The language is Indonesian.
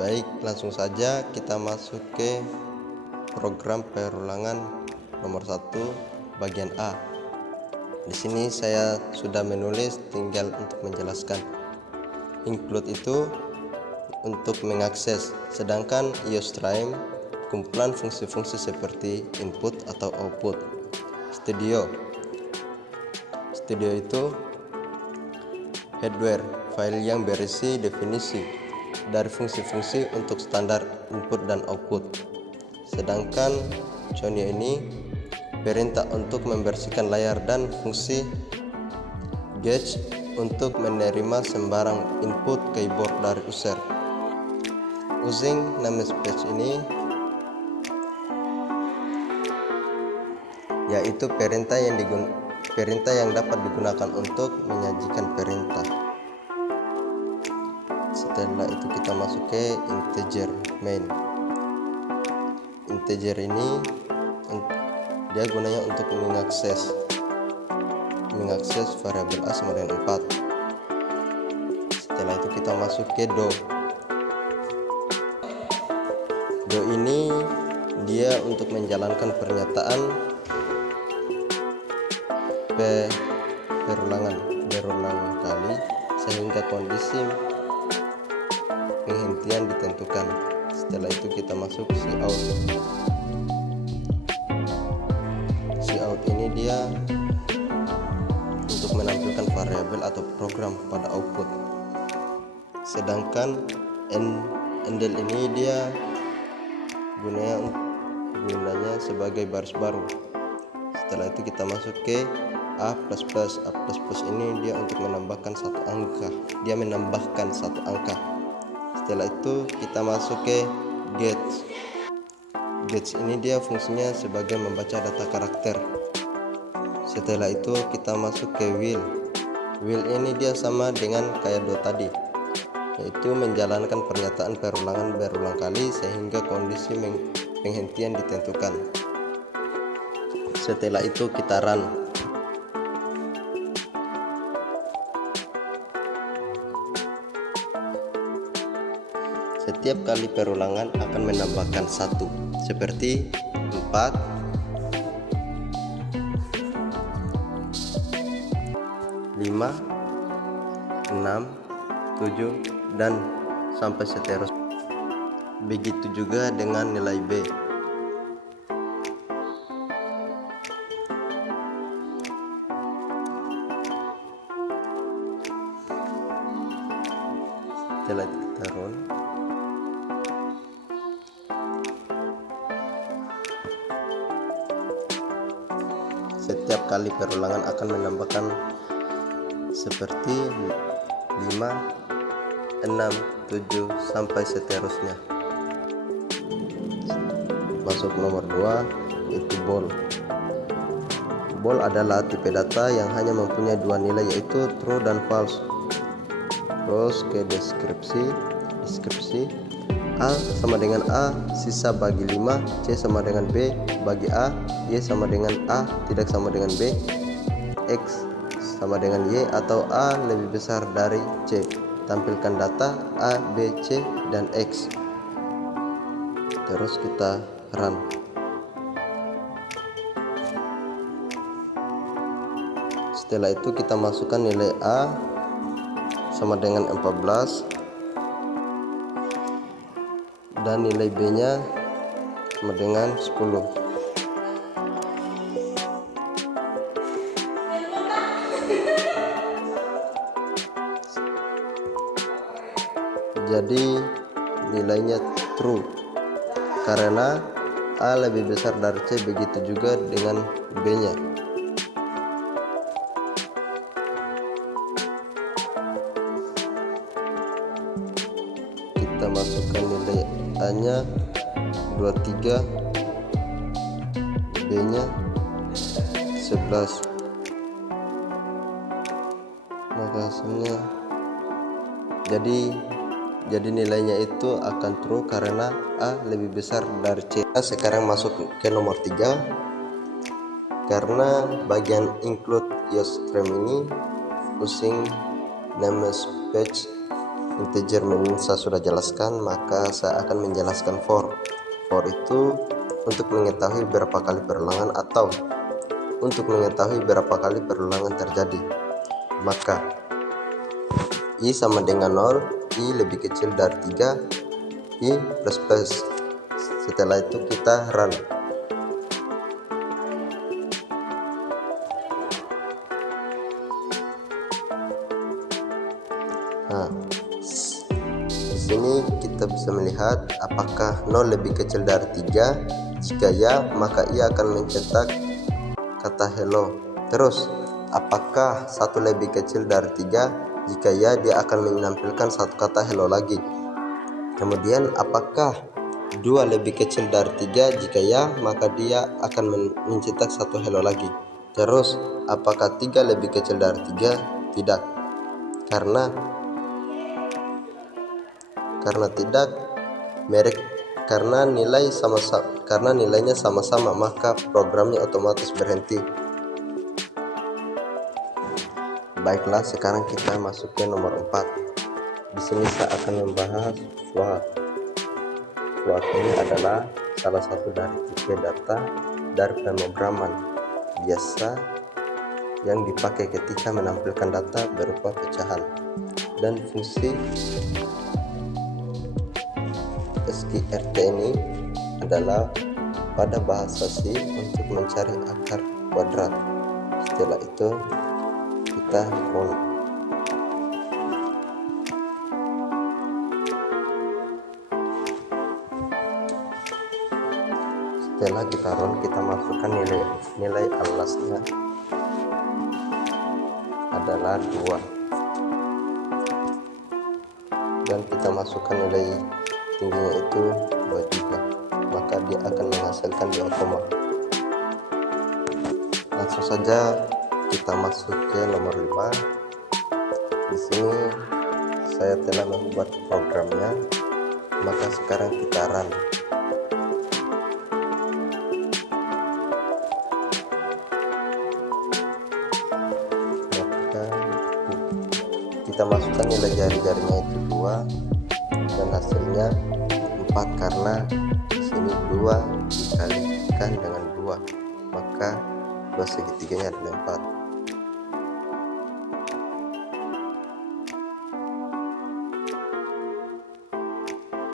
Baik, langsung saja kita masuk ke program perulangan nomor 1 bagian A. Di sini saya sudah menulis, tinggal untuk menjelaskan. Include itu untuk mengakses, sedangkan IOStream kumpulan fungsi-fungsi seperti input atau output. Studio itu hardware, file yang berisi definisi dari fungsi-fungsi untuk standar input dan output. Sedangkan Conio ini perintah untuk membersihkan layar dan fungsi gauge untuk menerima sembarang input keyboard dari user. Using namespace ini yaitu perintah yang dapat digunakan untuk menyajikan perintah. Setelah itu kita masuk ke integer main. Integer ini dia gunanya untuk mengakses variabel A sama dengan 4. Setelah itu kita masuk ke do. Do ini dia untuk menjalankan pernyataan berulang kali sehingga kondisi penghentian ditentukan. Setelah itu kita masuk cout. Cout ini dia untuk menampilkan variabel atau program pada output. Sedangkan endel ini dia gunanya sebagai baris baru. Setelah itu kita masuk ke A++. ini dia untuk menambahkan satu angka. Setelah itu kita masuk ke gauge. Gauge ini dia fungsinya sebagai membaca data karakter. Setelah itu kita masuk ke while. While ini dia sama dengan kayak do tadi, yaitu menjalankan pernyataan berulang kali sehingga kondisi penghentian ditentukan. Setelah itu kita run. Setiap kali perulangan akan menambahkan 1, seperti 4, 5, 6, 7 dan sampai seterusnya. Begitu juga dengan nilai B. Setelah itu kita run. Setiap kali perulangan akan menambahkan seperti 5, 6, 7 sampai seterusnya. Masuk nomor 2 yaitu bool. Bool adalah tipe data yang hanya mempunyai 2 nilai, yaitu true dan false. Terus ke deskripsi. A sama dengan A sisa bagi 5, C sama dengan B bagi A, Y sama dengan A tidak sama dengan B, X sama dengan Y atau A lebih besar dari C. Tampilkan data A, B, C, dan X. Terus kita run. Setelah itu kita masukkan nilai A sama dengan 14 dan nilai B nya sama dengan 10. Jadi nilainya true karena A lebih besar dari C, begitu juga dengan B nya. Kita masukkan nilai A nya 23, B nya 11, maka hasilnya jadi nilainya itu akan true karena A lebih besar dari C. Sekarang masuk ke nomor 3. Karena bagian include IOStream ini using namespace integer min saya sudah jelaskan, maka saya akan menjelaskan for. For itu untuk mengetahui berapa kali perulangan atau untuk mengetahui berapa kali perulangan terjadi. Maka I sama dengan 0, I lebih kecil dari 3, I plus plus. Setelah itu kita run. Nah, di sini kita bisa melihat apakah 0 lebih kecil dari 3. Jika ya, maka ia akan mencetak kata hello. Terus, apakah 1 lebih kecil dari 3? Jika ya, dia akan menampilkan satu kata hello lagi. Kemudian, apakah 2 lebih kecil dari 3? Jika ya, maka dia akan mencetak satu hello lagi. Terus, apakah 3 lebih kecil dari 3? Tidak. Karena tidak, karena nilainya sama-sama, maka programnya otomatis berhenti. Baiklah, sekarang kita masuk ke nomor 4. Di sini saya akan membahas float. Float ini adalah salah satu dari tipe data dari pemrograman biasa yang dipakai ketika menampilkan data berupa pecahan. Dan fungsi SQRT ini adalah pada bahasa C untuk mencari akar kuadrat. Setelah itu kita run. Setelah kita run, kita masukkan nilai alasnya adalah 2, dan kita masukkan nilai tingginya itu 2 juga, maka dia akan menghasilkan 2 koma. Langsung saja kita masuk ke nomor 5. Di sini saya telah membuat programnya, maka sekarang kita run. Maka kita masukkan nilai jari-jarinya itu 2 dan hasilnya 4, karena di sini 2 dikalikan dengan 2, maka 2 segitiganya adalah 4.